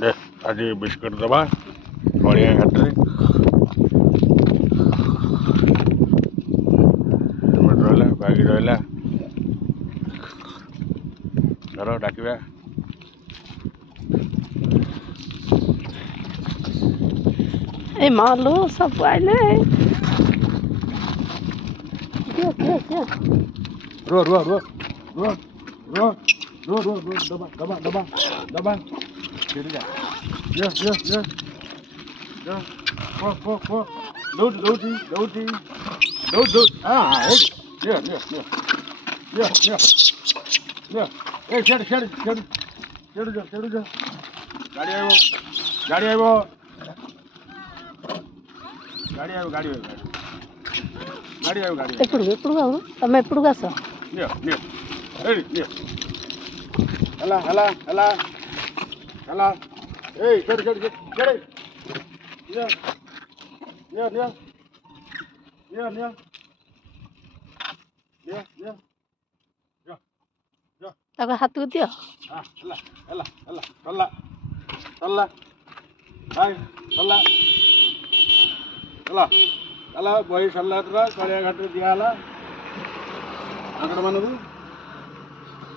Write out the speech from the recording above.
दे आज बिस्कुट दबा गड़िया घाट रहा बैग रहा चलो डाकिबा ए मालो सब आइले क्या रो रो रो रो रो रो रो रो दबा दबा दबा दबा गिर जा या को लोड हाँ ए छेड़ जा गाड़ी आइबो गाड़ी आइबो गाड़ी आइबो गाड़ी आइबो एपड़ू तमे एपड़ू आस नियो हला ए छेड़ हाथ को दियो चला बही सरला गड़िया घाट दिया आंकड़ मान